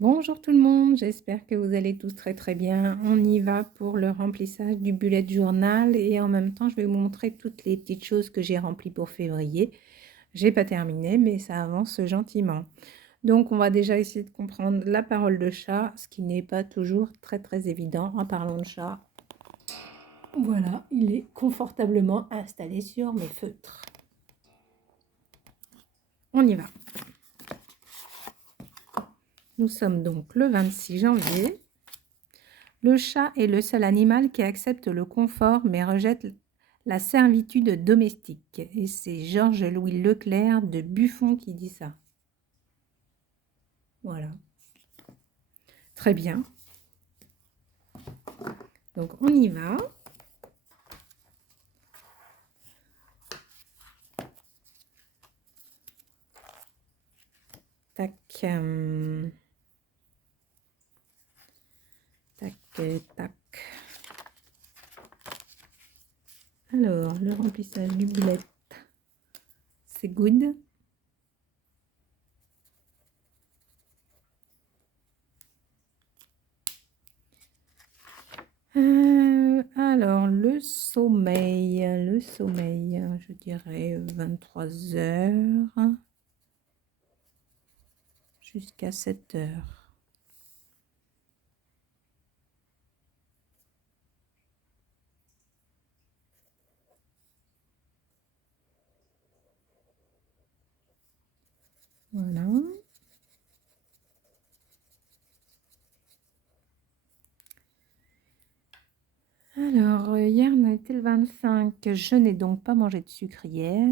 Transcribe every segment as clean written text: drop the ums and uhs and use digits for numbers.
Bonjour tout le monde, j'espère que vous allez tous très très bien. On y va pour le remplissage du bullet journal et en même temps je vais vous montrer toutes les petites choses que j'ai remplies pour février. J'ai pas terminé mais ça avance gentiment. Donc on va déjà essayer de comprendre la parole de chat, ce qui n'est pas toujours très très évident en parlant de chat. Voilà, il est confortablement installé sur mes feutres. On y va. Nous sommes donc le 26 janvier. Le chat est le seul animal qui accepte le confort mais rejette la servitude domestique. Et c'est Georges-Louis Leclerc de Buffon qui dit ça. Voilà. Très bien. Donc on y va. Tac. Tac, tac. Alors, le remplissage du bullet, c'est good. Alors, le sommeil, je dirais 23 heures jusqu'à 7 heures. Voilà. Alors, hier, on a été le 25. Je n'ai donc pas mangé de sucre hier.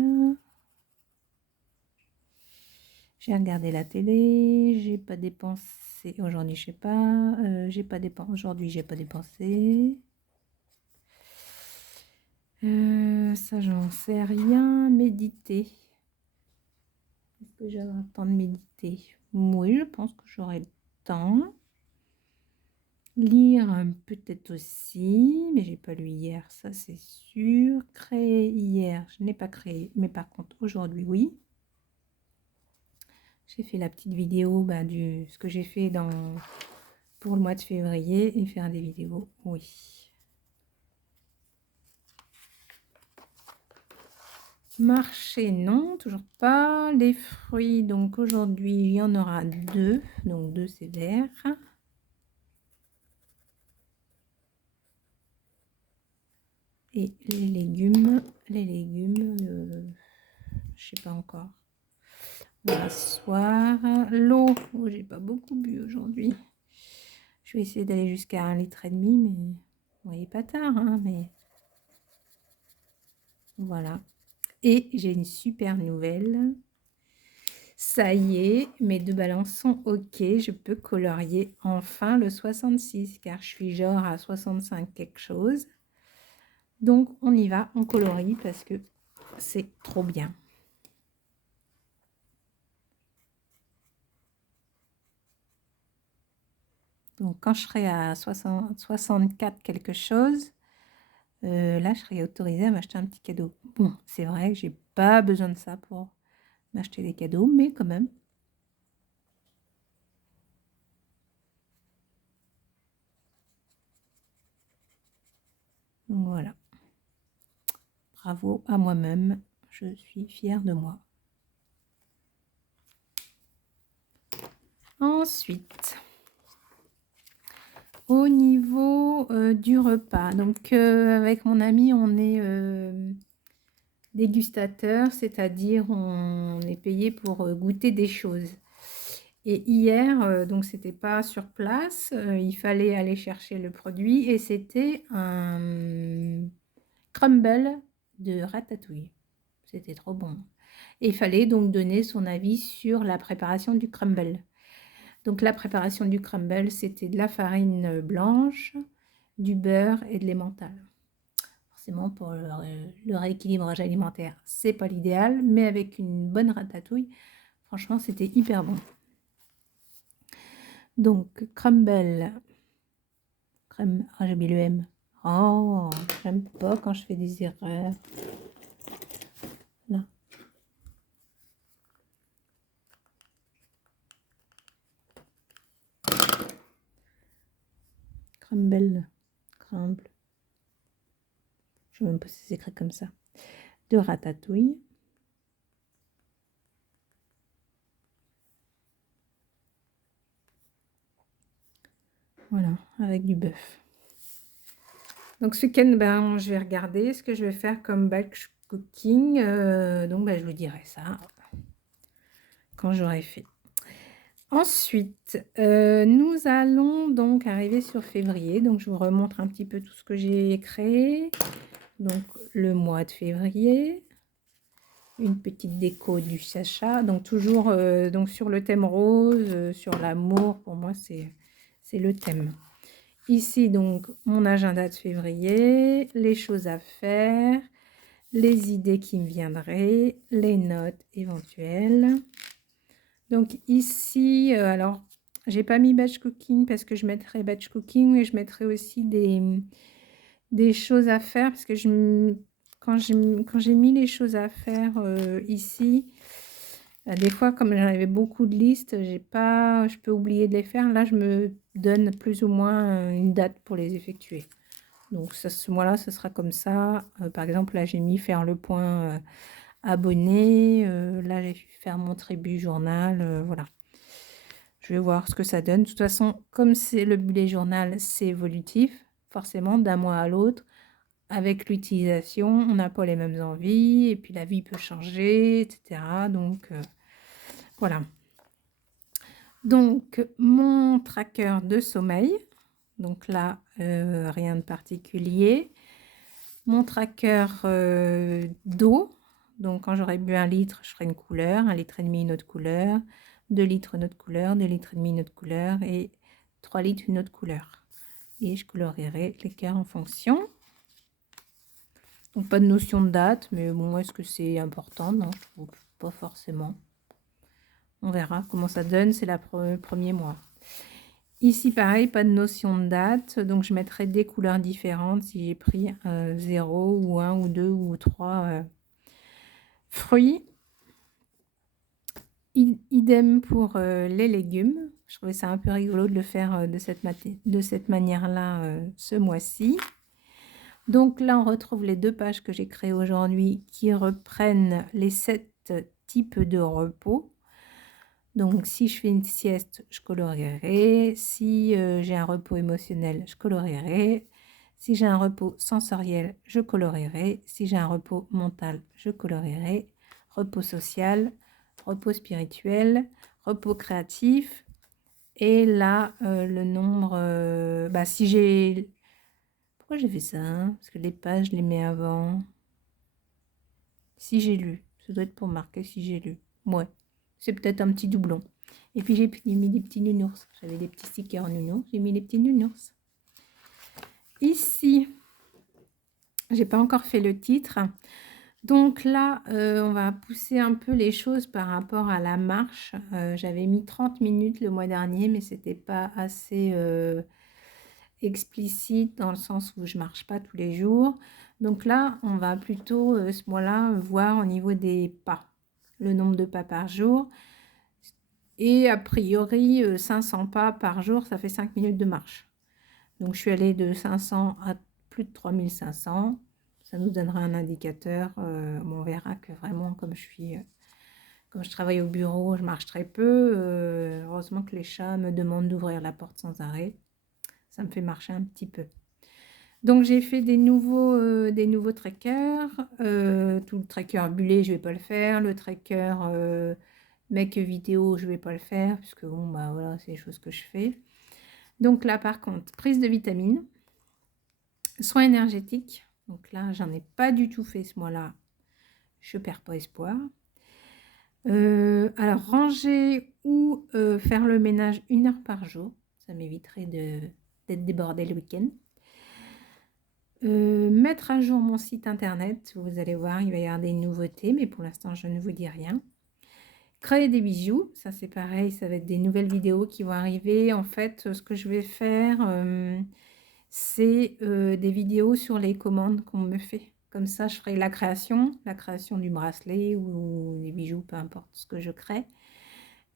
J'ai regardé la télé. J'ai pas dépensé. Aujourd'hui, je sais pas. J'ai pas dépensé. Aujourd'hui, j'ai pas dépensé. Ça, j'en sais rien. Méditer. Est-ce que j'aurai le temps de méditer? Oui, je pense que j'aurai le temps. Lire peut-être aussi, mais j'ai pas lu hier, ça c'est sûr. Créer hier, je n'ai pas créé, mais par contre aujourd'hui oui. J'ai fait la petite vidéo du ce que j'ai fait pour le mois de février et faire des vidéos, oui. Marché, non, toujours pas. Les fruits, donc aujourd'hui il y en aura 2, donc 2 c'est vert. Et les légumes, je sais pas encore. On va s'asseoir. L'eau, oh, j'ai pas beaucoup bu aujourd'hui. Je vais essayer d'aller jusqu'à 1,5 litre, mais vous voyez pas tard, hein, mais voilà. Et j'ai une super nouvelle. Ça y est, mes 2 balances sont OK. Je peux colorier enfin le 66, car je suis genre à 65 quelque chose. Donc on y va, on colorie parce que c'est trop bien. Donc quand je serai à 64 quelque chose, là je serai autorisée à m'acheter un petit cadeau. Bon, c'est vrai que j'ai pas besoin de ça pour m'acheter des cadeaux, mais quand même. Donc voilà. Bravo à moi-même, je suis fière de moi. Ensuite, au niveau du repas, donc avec mon ami, on est dégustateur, c'est-à-dire on est payé pour goûter des choses. Et hier, donc c'était pas sur place, il fallait aller chercher le produit et c'était un crumble de ratatouille. C'était trop bon. Et il fallait donc donner son avis sur la préparation du crumble. Donc la préparation du crumble, c'était de la farine blanche, du beurre et de l'emmental. Forcément, pour le rééquilibrage alimentaire, c'est pas l'idéal, mais avec une bonne ratatouille, franchement, c'était hyper bon. Donc, crumble, crème, ah, j'ai mis le M. Oh, j'aime pas quand je fais des erreurs. Là. crumble, crumble, je ne sais même pas si c'est écrit comme ça, de ratatouille. Voilà, avec du bœuf. Donc ce week-end, ben, je vais regarder ce que je vais faire comme batch cooking. Donc ben, je vous dirai ça quand j'aurai fait. Ensuite, nous allons donc arriver sur février. Donc je vous remontre un petit peu tout ce que j'ai créé. Donc le mois de février. Une petite déco du Sacha. Donc toujours donc sur le thème rose, sur l'amour. Pour moi, c'est le thème. Ici, donc, mon agenda de février, les choses à faire, les idées qui me viendraient, les notes éventuelles. Donc ici, alors, j'ai pas mis batch cooking parce que je mettrai batch cooking, mais je mettrai aussi des choses à faire parce que quand j'ai mis les choses à faire ici, des fois, comme j'avais beaucoup de listes, je peux oublier de les faire. Là, je me donne plus ou moins une date pour les effectuer. Donc, ce mois-là, ce sera comme ça. Par exemple, là, j'ai mis faire le point abonné. Là, j'ai fait faire mon tribu journal. Voilà. Je vais voir ce que ça donne. De toute façon, comme c'est le bullet journal, c'est évolutif. Forcément, d'un mois à l'autre. Avec l'utilisation, on n'a pas les mêmes envies. Et puis, la vie peut changer, etc. Donc... voilà. Donc, mon tracker de sommeil. Donc là, rien de particulier. Mon tracker d'eau. Donc, quand j'aurai bu 1 litre, je ferai une couleur. 1,5 litre, une autre couleur. 2 litres, une autre couleur. 2,5 litres, une autre couleur. Et 3 litres, une autre couleur. Et je colorierai les cœurs en fonction. Donc, pas de notion de date. Mais bon, est-ce que c'est important? Non, je trouve pas forcément. On verra comment ça donne, c'est le premier mois. Ici, pareil, pas de notion de date. Donc, je mettrai des couleurs différentes si j'ai pris 0 ou 1 ou 2 ou 3 fruits. Idem pour les légumes. Je trouvais ça un peu rigolo de le faire de cette manière-là ce mois-ci. Donc là, on retrouve les 2 pages que j'ai créées aujourd'hui qui reprennent les 7 types de repos. Donc, si je fais une sieste, je colorierai. Si j'ai un repos émotionnel, je colorierai. Si j'ai un repos sensoriel, je colorierai. Si j'ai un repos mental, je colorierai. Repos social, repos spirituel, repos créatif. Et là, le nombre... si j'ai... Pourquoi j'ai fait ça, hein? Parce que les pages, je les mets avant. Si j'ai lu. Ça doit être pour marquer si j'ai lu. Ouais. C'est peut-être un petit doublon. Et puis j'ai mis des petits nounours. J'avais des petits stickers nounours. J'ai mis les petits nounours. Ici, j'ai pas encore fait le titre. Donc là, on va pousser un peu les choses par rapport à la marche. J'avais mis 30 minutes le mois dernier, mais c'était pas assez explicite dans le sens où je marche pas tous les jours. Donc là, on va plutôt ce mois-là voir au niveau des pas, le nombre de pas par jour. Et a priori, 500 pas par jour, ça fait 5 minutes de marche. Donc, je suis allée de 500 à plus de 3500. Ça nous donnera un indicateur. On verra que vraiment, comme je travaille au bureau, je marche très peu. Heureusement que les chats me demandent d'ouvrir la porte sans arrêt. Ça me fait marcher un petit peu. Donc, j'ai fait des nouveaux trackers. Tout le tracker bullet, je ne vais pas le faire. Le tracker... mec vidéo, je vais pas le faire puisque bon bah voilà, c'est les choses que je fais. Donc là par contre, prise de vitamines, soins énergétiques. Donc là, j'en ai pas du tout fait ce mois-là. Je perds pas espoir. Alors ranger ou faire le ménage 1 heure par jour, ça m'éviterait d'être débordée le week-end. Mettre à jour mon site internet, vous allez voir, il va y avoir des nouveautés, mais pour l'instant, je ne vous dis rien. Créer des bijoux, ça c'est pareil, ça va être des nouvelles vidéos qui vont arriver. En fait, ce que je vais faire, c'est des vidéos sur les commandes qu'on me fait. Comme ça, je ferai la création du bracelet ou des bijoux, peu importe ce que je crée.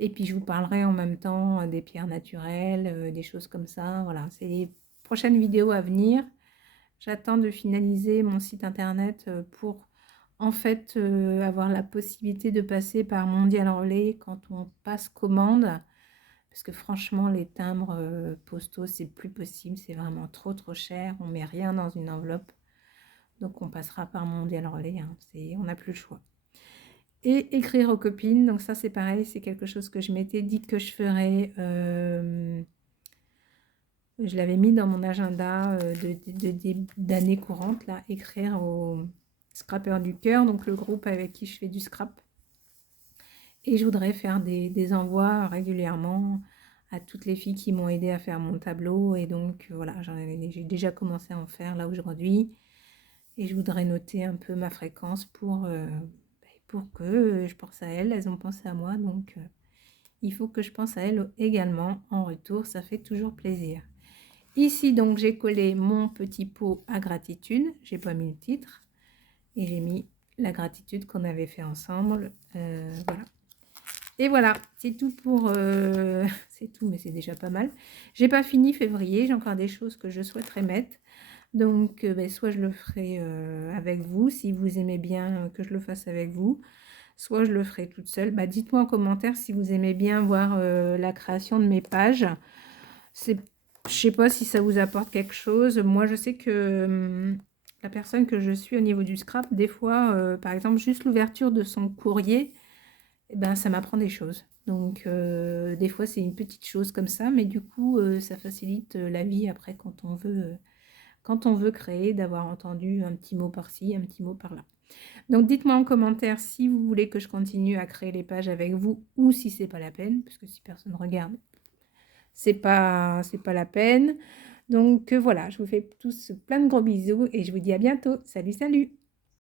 Et puis, je vous parlerai en même temps des pierres naturelles, des choses comme ça. Voilà, c'est prochaine vidéo à venir. J'attends de finaliser mon site internet pour en fait avoir la possibilité de passer par Mondial Relais quand on passe commande. Parce que franchement, les timbres postaux, c'est plus possible. C'est vraiment trop cher. On met rien dans une enveloppe. Donc on passera par Mondial Relais. Hein. On n'a plus le choix. Et écrire aux copines. Donc ça, c'est pareil. C'est quelque chose que je m'étais dit que je ferais. Je l'avais mis dans mon agenda d'année courante, là, écrire aux scrappeurs du cœur, donc le groupe avec qui je fais du scrap. Et je voudrais faire des envois régulièrement à toutes les filles qui m'ont aidé à faire mon tableau. Et donc, voilà, j'ai déjà commencé à en faire là aujourd'hui. Et je voudrais noter un peu ma fréquence pour que je pense à elles. Elles ont pensé à moi, donc il faut que je pense à elles également en retour. Ça fait toujours plaisir. Ici, donc, j'ai collé mon petit pot à gratitude. J'ai pas mis le titre. Et j'ai mis la gratitude qu'on avait fait ensemble. Voilà. Et voilà, c'est tout pour... c'est tout, mais c'est déjà pas mal. J'ai pas fini février. J'ai encore des choses que je souhaiterais mettre. Donc, soit je le ferai avec vous, si vous aimez bien que je le fasse avec vous. Soit je le ferai toute seule. Dites-moi en commentaire si vous aimez bien voir la création de mes pages. Je sais pas si ça vous apporte quelque chose. Moi, je sais que la personne que je suis au niveau du scrap, des fois, par exemple, juste l'ouverture de son courrier, ça m'apprend des choses. Donc, des fois, c'est une petite chose comme ça, mais du coup, ça facilite la vie après quand on veut créer, d'avoir entendu un petit mot par-ci, un petit mot par-là. Donc, dites-moi en commentaire si vous voulez que je continue à créer les pages avec vous ou si c'est pas la peine, parce que si personne regarde, c'est pas la peine. Donc voilà, je vous fais tous plein de gros bisous et je vous dis à bientôt. Salut, salut!